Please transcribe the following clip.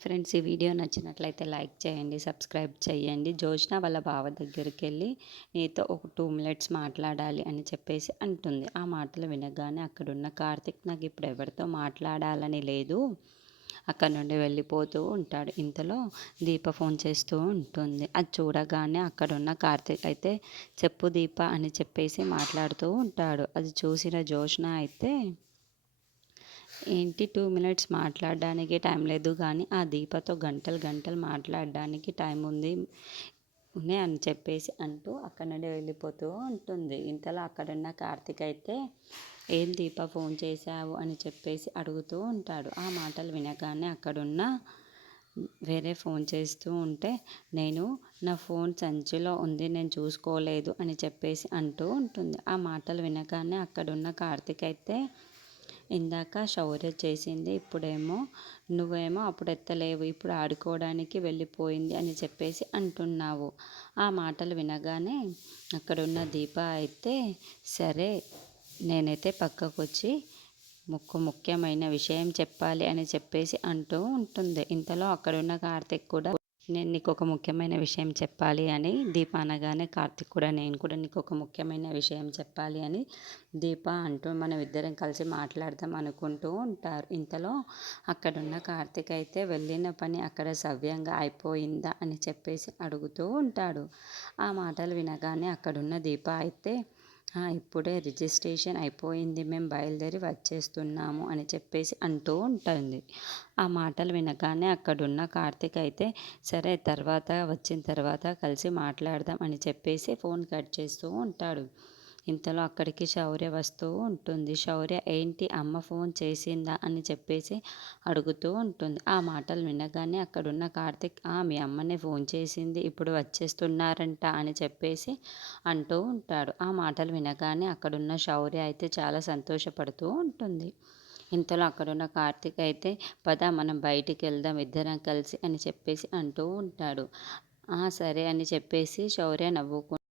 Friends, ఈ video నచ్చినట్లయితే like చేయండి, సబ్స్క్రైబ్ చేయండి. జోష్న వాళ్ళ బావ దగ్గరికెళ్ళి నీతో ఒక 2 మినిట్స్ మాట్లాడాలి అని చెప్పేసి అంటుంది. ఆ మాటలు వినగానే అక్కడున్న కార్తీక్ నాకు ఇప్పుడు ఎవరితో మాట్లాడాలని లేదు, అక్కడి నుండి వెళ్ళిపోతూ ఉంటాడు. ఇంతలో దీప ఫోన్ చేస్తూ ఉంటుంది. అది చూడగానే అక్కడున్న కార్తీక్ అయితే చెప్పు దీప అని చెప్పేసి మాట్లాడుతూ ఉంటాడు. అది చూసిన జోష్న అయితే ఏంటి 2 మినిట్స్ మాట్లాడడానికి టైం లేదు కానీ ఆ దీపతో గంటలు గంటలు మాట్లాడడానికి టైం ఉంది అని చెప్పేసి అంటూ అక్కడి నుండి వెళ్ళిపోతూ ఉంటుంది. ఇంతలో అక్కడున్న కార్తీక్ అయితే ఏం దీప ఫోన్ చేశావు అని చెప్పేసి అడుగుతూ ఉంటాడు. ఆ మాటలు వినగానే అక్కడున్న వేరే ఫోన్ చేస్తూ ఉంటే నేను నా ఫోన్ సంచిలో ఉంది, నేను చూసుకోలేదు అని చెప్పేసి అంటూ ఉంటుంది. ఆ మాటలు వినగానే అక్కడున్న కార్తీక్ అయితే ఇందాక శౌర్య చేసింది, ఇప్పుడేమో నువ్వేమో అప్పుడు ఎత్తలేవు, ఇప్పుడు ఆడుకోవడానికి వెళ్ళిపోయింది అని చెప్పేసి అంటున్నావు. ఆ మాటలు వినగానే అక్కడున్న దీప అయితే సరే నేనైతే పక్కకొచ్చి ముఖ్యమైన విషయం చెప్పాలి అని చెప్పేసి అంటూ ఉంటుంది. ఇంతలో అక్కడున్న కార్తీక్ కూడా నేను నీకు ఒక ముఖ్యమైన విషయం చెప్పాలి అని దీప అనగానే కార్తీక్ కూడా నేను కూడా నీకు ఒక ముఖ్యమైన విషయం చెప్పాలి అని దీప అంటూ మనం ఇద్దరం కలిసి మాట్లాడదాం అనుకుంటూ ఉంటారు. ఇంతలో అక్కడున్న కార్తీక్ అయితే వెళ్ళిన పని అక్కడ సవ్యంగా అయిపోయిందా అని చెప్పేసి అడుగుతూ ఉంటాడు. ఆ మాటలు వినగానే అక్కడున్న దీప అయితే ఇప్పుడే రిజిస్ట్రేషన్ అయిపోయింది, మేము బయలుదేరి వచ్చేస్తున్నాము అని చెప్పేసి అంటూ ఉంటుంది. ఆ మాటలు వినగానే అక్కడున్న కార్తీక్ అయితే సరే తర్వాత వచ్చిన తర్వాత కలిసి మాట్లాడదాం అని చెప్పేసి ఫోన్ కట్ చేస్తూ ఉంటాడు. ఇంతలో అక్కడికి శౌర్య వస్తూ ఉంటుంది. శౌర్య ఏంటి అమ్మ ఫోన్ చేసిందా అని చెప్పేసి అడుగుతూ ఉంటుంది. ఆ మాటలు వినగానే అక్కడున్న కార్తీక్ మీ అమ్మనే ఫోన్ చేసింది, ఇప్పుడు వచ్చేస్తున్నారంట అని చెప్పేసి అంటూ ఉంటాడు. ఆ మాటలు వినగానే అక్కడున్న శౌర్య అయితే చాలా సంతోషపడుతూ ఉంటుంది. ఇంతలో అక్కడున్న కార్తీక్ అయితే పద మనం బయటికి వెళ్దాం ఇద్దరం కలిసి అని చెప్పేసి అంటూ ఉంటాడు. సరే అని చెప్పేసి శౌర్య నవ్వుకుంటూ